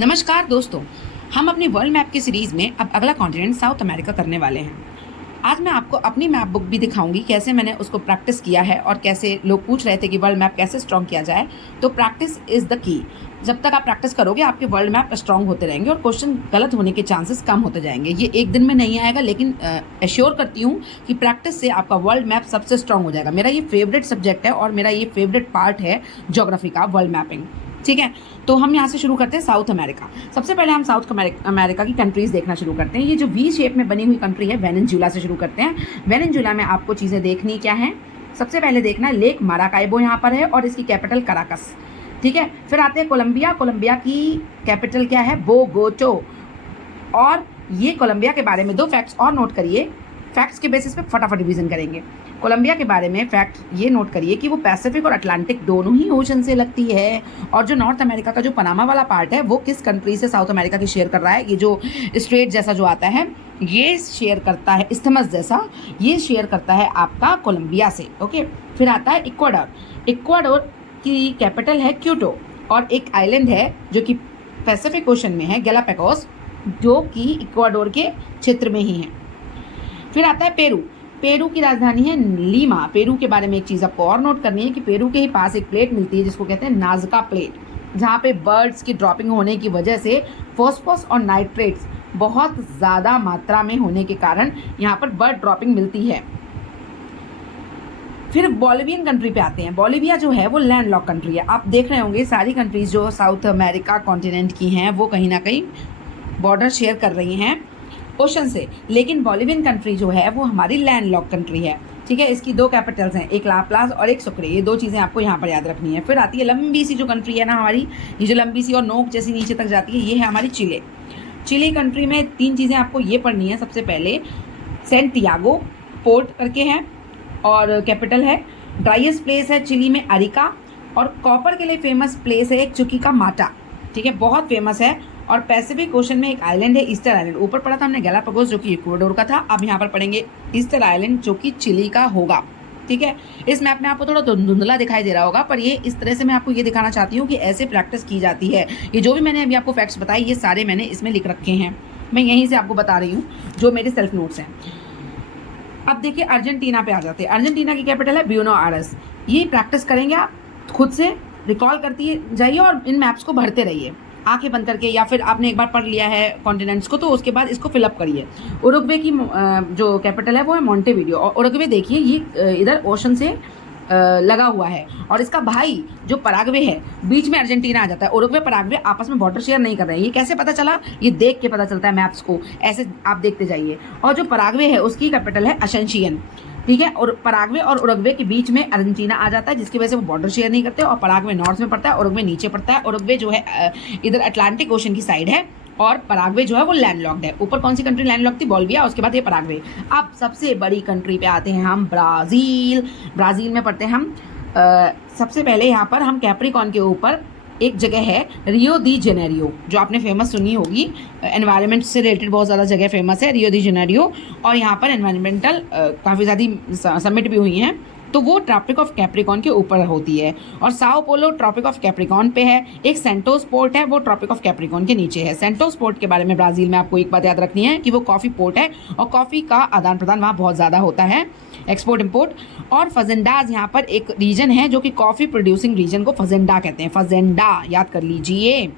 नमस्कार दोस्तों, हम अपनी वर्ल्ड मैप की सीरीज़ में अब अगला कॉन्टिनेंट साउथ अमेरिका करने वाले हैं। आज मैं आपको अपनी मैप बुक भी दिखाऊंगी, कैसे मैंने उसको प्रैक्टिस किया है और कैसे लोग पूछ रहे थे कि वर्ल्ड मैप कैसे स्ट्रॉन्ग किया जाए। तो प्रैक्टिस इज़ द की। जब तक आप प्रैक्टिस करोगे आपके वर्ल्ड मैप स्ट्रॉन्ग होते रहेंगे और क्वेश्चन गलत होने के चांसेस कम होते जाएंगे। ये एक दिन में नहीं आएगा, लेकिन एश्योर करती हूँ कि प्रैक्टिस से आपका वर्ल्ड मैप सबसे स्ट्रॉन्ग हो जाएगा। मेरा ये फेवरेट सब्जेक्ट है और मेरा ये फेवरेट पार्ट है ज्योग्राफी का, वर्ल्ड मैपिंग। ठीक है, तो हम यहाँ से शुरू करते हैं साउथ अमेरिका। सबसे पहले हम साउथ अमेरिका की कंट्रीज़ देखना शुरू करते हैं। ये जो वी शेप में बनी हुई कंट्री है, वेनेजुला से शुरू करते हैं। वेनेजुला में आपको चीज़ें देखनी क्या है, सबसे पहले देखना है लेक माराकाइबो यहाँ पर है और इसकी कैपिटल कराकस। ठीक है, फिर आते हैं कोलंबिया। कोलंबिया की कैपिटल क्या है, बोगोटो। और ये कोलंबिया के बारे में दो फैक्ट्स और नोट करिए, फैक्ट्स के बेसिस पे फटाफट रिवीजन करेंगे। कोलंबिया के बारे में फैक्ट ये नोट करिए कि वो पैसिफिक और अटलांटिक दोनों ही ओशन से लगती है। और जो नॉर्थ अमेरिका का जो पनामा वाला पार्ट है वो किस कंट्री से साउथ अमेरिका की शेयर कर रहा है, ये जो स्ट्रेट जैसा जो आता है ये शेयर करता है, इस्थमस जैसा ये शेयर करता है आपका कोलंबिया से। ओके, फिर आता है इक्वाडोर। इक्वाडोर की कैपिटल है क्यूटो और एक आइलैंड है जो कि पैसिफिक ओशन में है, गैलापागोस, जो कि इक्वाडोर के क्षेत्र में ही है। फिर आता है पेरू। पेरू की राजधानी है लीमा। पेरू के बारे में एक चीज़ आपको और नोट करनी है कि पेरू के ही पास एक प्लेट मिलती है जिसको कहते हैं नाजका प्लेट, जहाँ पे बर्ड्स की ड्रॉपिंग होने की वजह से फॉस्फोरस और नाइट्रेट्स बहुत ज़्यादा मात्रा में होने के कारण यहाँ पर बर्ड ड्रॉपिंग मिलती है। फिर बोलिवियन कंट्री पे आते हैं। बोलिविया जो है वो लैंड लॉक कंट्री है। आप देख रहे होंगे सारी कंट्रीज जो साउथ अमेरिका कॉन्टिनेंट की हैं वो कहीं ना कहीं बॉर्डर शेयर कर रही हैं ओशन से, लेकिन बोलिवियन कंट्री जो है वो हमारी लैंड लॉक कंट्री है। ठीक है, इसकी दो कैपिटल्स हैं, एक लाप्लास और एक सुक्रे। ये दो चीज़ें आपको यहाँ पर याद रखनी है। फिर आती है लंबी सी जो कंट्री है ना हमारी, ये जो लंबी सी और नोक जैसी नीचे तक जाती है, ये है हमारी चिले। चिली कंट्री में तीन चीज़ें आपको ये पढ़नी है। सबसे पहले सेंटियागो पोर्ट करके है और कैपिटल है। ड्राइएस्ट प्लेस है चिली में अरिका, और कॉपर के लिए फेमस प्लेस है एक चुकीका माटा। ठीक है, बहुत फेमस है। और पैसिफिक ओशन में एक आइलैंड है ईस्टर आइलैंड। ऊपर पढ़ा था हमने गैलापागोस जो कि इक्वाडोर का था, अब यहाँ पर पढ़ेंगे ईस्टर आइलैंड जो कि चिली का होगा। ठीक है, इस मैप में आपको थोड़ा धुंधला दिखाई दे रहा होगा, पर ये इस तरह से मैं आपको ये दिखाना चाहती हूँ कि ऐसे प्रैक्टिस की जाती है। ये जो भी मैंने अभी आपको फैक्ट्स बताए ये सारे मैंने इसमें लिख रखे हैं, मैं यहीं से आपको बता रही हूँ जो मेरे सेल्फ नोट्स हैं। अब देखिए अर्जेंटीना पे आ जाते हैं। अर्जेंटीना की कैपिटल है ब्यूनो आयर्स। ये प्रैक्टिस करेंगे आप, खुद से रिकॉल करती जाइए और इन मैप्स को भरते रहिए आंखें बंद करके, या फिर आपने एक बार पढ़ लिया है कॉन्टिनेंट्स को तो उसके बाद इसको फिलअप करिए। उरुग्वे की जो कैपिटल है वो है मोंटेवीडियो। और उरुग्वे देखिए ये इधर ओशन से लगा हुआ है, और इसका भाई जो पराग्वे है बीच में अर्जेंटीना आ जाता है। उरुग्वे पराग्वे आपस में बॉर्डर शेयर नहीं कर रहे हैं। ये कैसे पता चला, ये देख के पता चलता है मैप्स को, ऐसे आप देखते जाइए। और जो पराग्वे है उसकी कैपिटल है असेंशियन। ठीक है, और पराग्वे और उरुग्वे के बीच में अर्जेंटीना आ जाता है जिसकी वजह से वो बॉर्डर शेयर नहीं करते। और पराग्वे नॉर्थ में पड़ता है, उरुग्वे नीचे पड़ता है। उरुग्वे जो है इधर अटलांटिक ओशन की साइड है और पराग्वे जो है वो लैंडलॉक्ड है। ऊपर कौन सी कंट्री लैंडलॉक्ड थी, बोलिविया, उसके बाद ये पराग्वे। अब सबसे बड़ी कंट्री पे आते हैं हम, ब्राज़ील। ब्राज़ील में पढ़ते हैं हम सबसे पहले यहाँ पर हम कैप्रिकॉन के ऊपर एक जगह है रियो दी जेनेरियो, जो आपने फेमस सुनी होगी, एनवायरनमेंट से रिलेटेड बहुत ज़्यादा जगह फेमस है रियो दी जेनेरियो। और यहाँ पर एनवायरमेंटल काफ़ी ज़्यादा समिट भी हुई हैं, तो वो ट्रॉपिक ऑफ कैप्रिकॉन के ऊपर होती है। और Sao Paulo tropic of Capricorn पे है। एक सेंटोस पोर्ट है, वो ट्रॉपिक ऑफ कैप्रिकॉन के नीचे है। सेंटोस पोर्ट के बारे में ब्राज़ील में आपको एक बात याद रखनी है कि वो कॉफ़ी पोर्ट है और कॉफ़ी का आदान प्रदान वहाँ बहुत ज़्यादा होता है, एक्सपोर्ट इम्पोर्ट। और फजेंडाज यहाँ पर एक रीजन है जो कि कॉफ़ी प्रोड्यूसिंग रीजन को फजेंडा कहते हैं। फजेंडा याद कर लीजिए।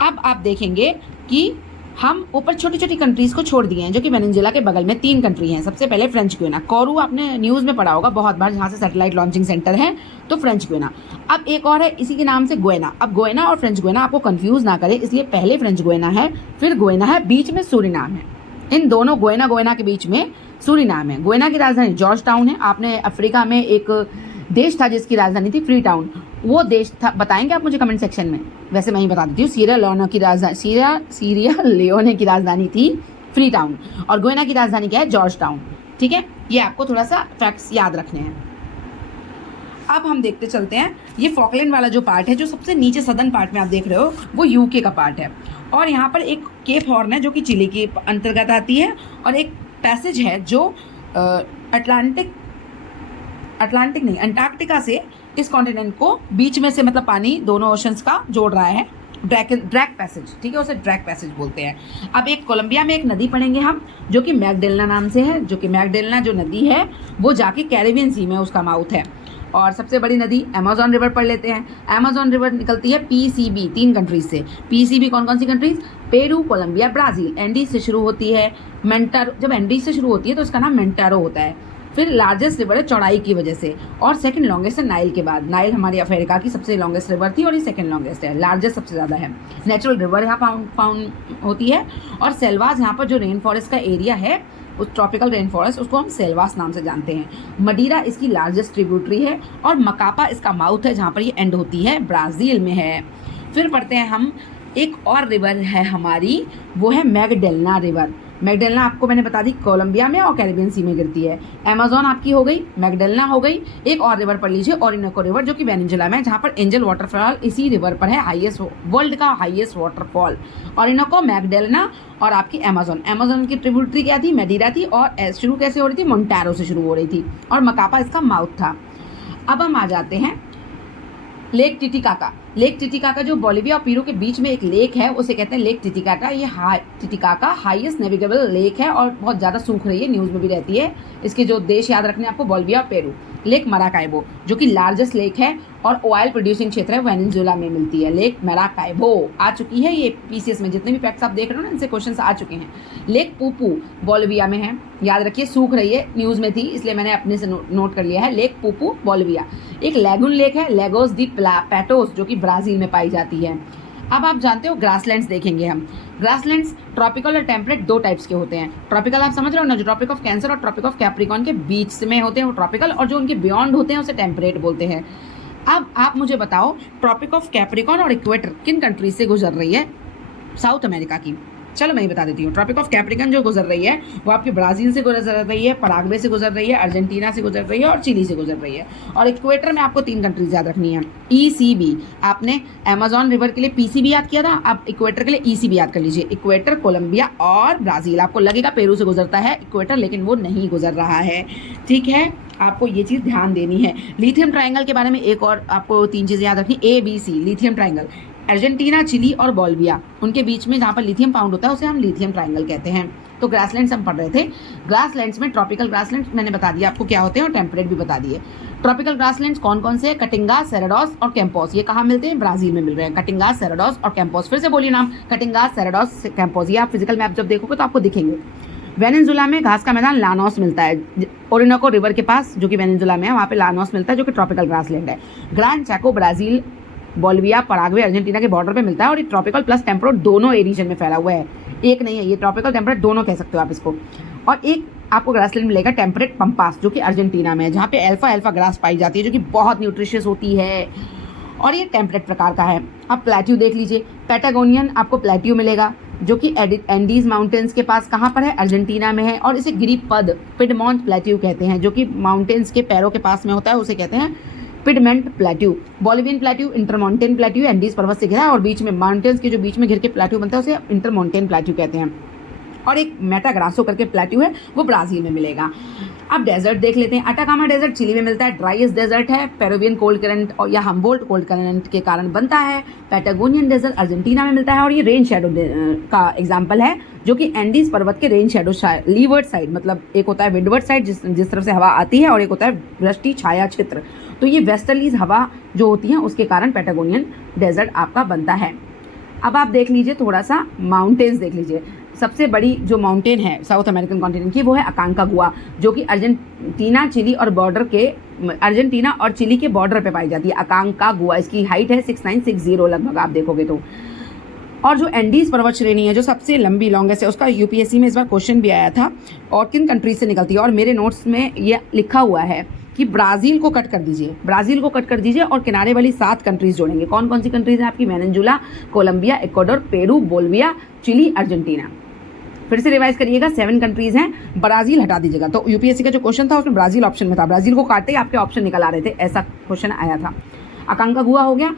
अब आप देखेंगे कि हम ऊपर छोटी छोटी कंट्रीज़ को छोड़ दिए हैं जो कि वेनेजुला के बगल में तीन कंट्री हैं। सबसे पहले फ्रेंच गुयाना। कोरू आपने न्यूज़ में पढ़ा होगा बहुत बार, जहाँ से सैटेलाइट लॉन्चिंग सेंटर है, तो फ्रेंच गुयाना। अब एक और है इसी के नाम से गुयाना। अब गुयाना और फ्रेंच गुयाना आपको कंफ्यूज ना करे, इसलिए पहले फ्रेंच गुयाना है फिर गुयाना है, बीच में सूरीनाम है। इन दोनों गुयाना के बीच में सूरीनाम है। गुयाना की राजधानी जॉर्ज टाउन है। आपने अफ्रीका में एक देश था जिसकी राजधानी थी फ्री टाउन, वो देश था, बताएंगे आप मुझे कमेंट सेक्शन में, वैसे मैं ही बता देती हूँ। सीरिया लियोने की राजधानी थी फ्री टाउन और गुयाना की राजधानी क्या है, जॉर्ज टाउन। ठीक है, ये आपको थोड़ा सा फैक्ट्स याद रखने हैं। अब हम देखते चलते हैं, ये फॉकलैंड वाला जो पार्ट है, जो सबसे नीचे सदर्न पार्ट में आप देख रहे हो, वो यूके का पार्ट है। और यहाँ पर एक केप हॉर्न है जो कि चिली के अंतर्गत आती है, और एक पैसेज है जो अंटार्कटिका से इस कॉन्टिनेंट को बीच में से, मतलब पानी दोनों ओशंस का जोड़ रहा है। ड्रैग पैसेज, ठीक है, उसे ड्रैग पैसेज बोलते हैं। अब एक कोलंबिया में एक नदी पढ़ेंगे हम, जो कि मैगडेलना नाम से है, जो कि मैगडेलना जो नदी है वो जाके कैरेबियन सी में उसका माउथ है। और सबसे बड़ी नदी अमेजोन रिवर पढ़ लेते हैं। अमेजोन रिवर निकलती है पीसीबी, 3 कंट्रीज से। पीसीबी कौन कौन सी countries? Peru, Colombia, Brazil. Andes से शुरू होती है, मेंटारो, जब एंडीज से शुरू होती है तो उसका नाम मेंटारो होता है। फिर लार्जेस्ट रिवर है चौड़ाई की वजह से, और सेकंड लॉन्गेस्ट है नाइल के बाद। नाइल हमारी अफ्रीका की सबसे लॉन्गेस्ट रिवर थी और ये सेकंड लॉन्गेस्ट है, लार्जेस्ट सबसे ज़्यादा है। नेचुरल रिवर यहाँ फाउंड होती है। और सेल्वास, यहाँ पर जो रेन फॉरेस्ट का एरिया है, उस ट्रॉपिकल रेन फॉरेस्ट, उसको हम सेल्वास नाम से जानते हैं। मडीरा इसकी लार्जेस्ट ट्रिब्यूटरी है, और मकापा इसका माउथ है जहाँ पर ये एंड होती है, ब्राज़ील में है। फिर पढ़ते हैं हम, एक और रिवर है हमारी, वो है मैगडेलना रिवर। मैगडेलना आपको मैंने बता दी कोलंबिया में और कैरिबियन सी में गिरती है। अमेजोन आपकी हो गई, मैगडेलना हो गई। एक और रिवर पढ़ लीजिए, ओरिनोको रिवर, जो कि वेनेजुएला में है, जहाँ पर एंजल वाटरफॉल इसी रिवर पर है, हाईएस्ट, वर्ल्ड का हाईएस्ट वाटरफॉल। ओरिनोको, मैगडेलना और आपकी अमेजोन। अमेजोन की ट्रिब्यूटरी क्या थी? मेडीरा थी, और शुरू कैसे हो रही थी? मोंटारो से शुरू हो रही थी, और मकापा इसका माउथ था। अब हम आ जाते हैं लेक टिटिकाका। लेक टिटिकाका जो बोलिविया और पेरू के बीच में एक लेक है, उसे कहते हैं लेक टिटिकाका। ये टिटिकाका हाईएस्ट नेविगेबल लेक है और बहुत ज़्यादा सूख रही है, न्यूज़ में भी रहती है। इसके जो देश याद रखने आपको, बोलिविया और पेरू। लेक मराकाइबो, जो कि लार्जेस्ट लेक है और ऑयल प्रोड्यूसिंग क्षेत्र है, वेनेजुएला में मिलती है। लेक मराकाइबो आ चुकी है, ये पीसीएस में जितने भी फैक्ट्स आप देख रहे हो ना, इनसे क्वेश्चन आ चुके हैं। लेक पूपू बोलिविया में है, याद रखिए, सूख रही है, न्यूज़ में थी इसलिए मैंने अपने से नोट कर लिया है। Lake Poopo Bolivia. एक लैगून लेक है, लेगोस दी पैटोस, जो कि ब्राज़ील में पाई जाती है। अब आप जानते हो ग्रासलैंड्स देखेंगे हम। ग्रासलैंड्स ट्रॉपिकल और टेम्परेट 2 टाइप्स के होते हैं। ट्रॉपिकल आप समझ रहे हो ना, जो ट्रॉपिक ऑफ कैंसर और ट्रॉपिक ऑफ कैप्रिकॉर्न के बीच में होते हैं वो ट्रॉपिकल, और जो उनके बियॉन्ड होते हैं उसे टेम्परेट बोलते हैं। अब आप मुझे बताओ, ट्रॉपिक ऑफ कैप्रिकॉर्न और इक्वेटर किन कंट्रीज से गुजर रही है? साउथ अमेरिका की। चलो मैं ही बता देती हूँ। ट्रॉपिक ऑफ कैप्रिकॉर्न जो गुजर रही है वो आपके ब्राज़ील से गुजर रही है, पराग्वे से गुजर रही है, अर्जेंटीना से गुजर रही है और चिली से गुजर रही है। और इक्वेटर में आपको 3 कंट्रीज याद रखनी है। ECB, आपने अमेजॉन रिवर के लिए PCB याद किया था, आप इक्वेटर के लिए ECB याद कर लीजिए। इक्वेटर, कोलंबिया और ब्राज़ील। आपको लगेगा पेरू से गुजरता है इक्वेटर, लेकिन वो नहीं गुजर रहा है, ठीक है, आपको ये चीज़ ध्यान देनी है। लिथियम ट्रायंगल के बारे में एक और आपको 3 चीज़ें याद रखनी, ABC lithium triangle. Argentina, Chile और बोलिविया, उनके बीच में जहाँ पर लिथियम फाउंड होता है उसे हम लिथियम ट्रायंगल कहते हैं। तो ग्रासलैंड्स हम पढ़ रहे थे। ग्रासलैंड्स में ट्रॉपिकल ग्रासलैंड्स मैंने बता दिया आपको क्या होते हैं, और टेम्परेट भी बता दिए। ट्रॉपिकल ग्रासलैंड्स कौन कौन से हैं? कटिंगा, सेराडोस और कैंपोस। ये कहाँ मिलते हैं? ब्राज़ील में मिल रहे हैं। कटिंगा, सेराडोस और कैंपोस। फिर से बोलिए नाम, कटिंगा, सेराडोस, कैंपोस। ये आप फिजिकल मैप जब देखोगे तो आपको दिखेंगे। वेनेजुएला में घास का मैदान लानोस मिलता है, ओरिनोको रिवर के पास, जो कि वेनेजुएला में है, वहाँ पे लानोस मिलता है, जो कि ट्रॉपिकल ग्रासलैंड है। Grand Chaco Brazil, Bolivia, Paraguay, Argentina के बॉर्डर पे मिलता है, और ये ट्रॉपिकल प्लस टेम्परेट दोनों रीजन में फैला हुआ है, एक नहीं है, ये ट्रॉपिकल टेम्परेट दोनों कह सकते हो आप इसको। और एक आपको ग्रासलैंड मिलेगा टेम्परेट पंपास, जो कि अर्जेंटीना में है, जहाँ पे अल्फा ग्रास पाई जाती है, जो कि बहुत न्यूट्रिशियस होती है, और ये टेम्परेट प्रकार का है। आप प्लेट्यू देख लीजिए, पैटागोनियन आपको प्लेट्यू मिलेगा, जो कि एंडीज माउंटेन्स के पास कहाँ पर है? अर्जेंटीना में है, और इसे गिरिपद, पिडमॉन्ट प्लेट्यू कहते हैं, जो कि माउंटेन्स के पैरों के पास में होता है, उसे कहते हैं piedmont plateau. Bolivian plateau, intermontane plateau, Andes पर्वत से घिरा है, और बीच में माउंटेन्स के जो बीच में घिर के प्लेट्यू बनता है उसे इंटरमॉन्टेन प्लेट्यू कहते हैं। और एक मेटाग्रासो करके प्लेट्यू है, वो ब्राज़ील में मिलेगा। अब डेजर्ट देख लेते हैं। अटाकामा डेजर्ट चिली में मिलता है, ड्राइएस्ट डेजर्ट है, पेरुवियन कोल्ड करंट और या हम्बोल्ट कोल्ड करंट के कारण बनता है। पैटागोनियन डेजर्ट अर्जेंटीना में मिलता है, और ये रेन शेडो का एग्जाम्पल है, जो कि एंडीज पर्वत के रेन शेडो लीवर्ड साइड, मतलब एक होता है विंडवर्ड साइड जिस तरफ से हवा आती है, और एक होता है वृष्टि छाया क्षेत्र। तो ये वेस्टर्लीज हवा जो होती है उसके कारण पैटागोनियन डेजर्ट आपका बनता है। अब आप देख लीजिए थोड़ा सा माउंटेन्स देख लीजिए। सबसे बड़ी जो माउंटेन है साउथ अमेरिकन कॉन्टिनेंट की, वो है अकांकागुआ, जो कि अर्जेंटीना, चिली और अर्जेंटीना और चिली के बॉर्डर पे पाई जाती है। अकांकागुआ, इसकी हाइट है 6960 लगभग आप देखोगे तो। और जो एंडीज पर्वत श्रेणी है, जो सबसे लंबी लॉन्गेस्ट है, उसका यूपीएससी में इस बार क्वेश्चन भी आया था, और किन कंट्रीज से निकलती है। और मेरे नोट्स में ये लिखा हुआ है कि ब्राज़ील को कट कर दीजिए, ब्राज़ील को कट कर दीजिए, और किनारे वाली 7 कंट्रीज जोड़ेंगे। कौन कौन सी कंट्रीज हैं आपकी? Venezuela, Colombia, Ecuador, Peru, Bolivia, Chile, Argentina. फिर से रिवाइज करिएगा, 7 कंट्रीज हैं, ब्राज़ील हटा दीजिएगा। तो यूपीएससी का जो क्वेश्चन था उसमें ब्राज़ील ऑप्शन में था, ब्राज़ील को काटते ही आपके ऑप्शन निकल आ रहे थे, ऐसा क्वेश्चन आया था। अकांकागुआ हो गया।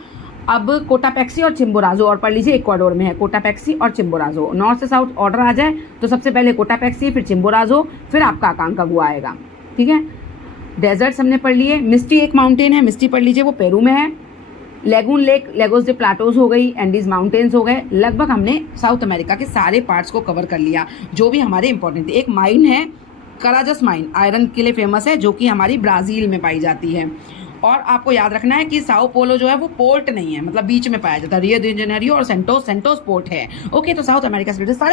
अब कोटापेक्सी और चिम्बोराजो और पढ़ लीजिए, इक्वाडोर में है कोटापेक्सी और चिम्बोराजो। नॉर्थ से साउथ ऑर्डर आ जाए तो सबसे पहले कोटापेक्सी, फिर चिम्बोराजो, फिर आपका अकांकागुआ आएगा, ठीक है। डेजर्ट्स हमने पढ़ लिए। मिस्टी एक माउंटेन है, मिस्टी पढ़ लीजिए, वो पेरू में है। लेगून लेक, लेगोस दे प्लाटोज हो गई, एंडीज माउंटेन्स हो गए। लगभग हमने साउथ अमेरिका के सारे पार्ट्स को कवर कर लिया जो भी हमारे इंपॉर्टेंट थे। एक माइन है कराजस माइन, आयरन के लिए फेमस है, जो कि हमारी ब्राज़ील में पाई जाती है। और आपको याद रखना है कि साओ पोलो जो है वो पोर्ट नहीं है, मतलब बीच में पाया जाता है। रियो डी जेनेरियो और सेंटोस पोर्ट है। ओके, तो साउथ अमेरिका से सारे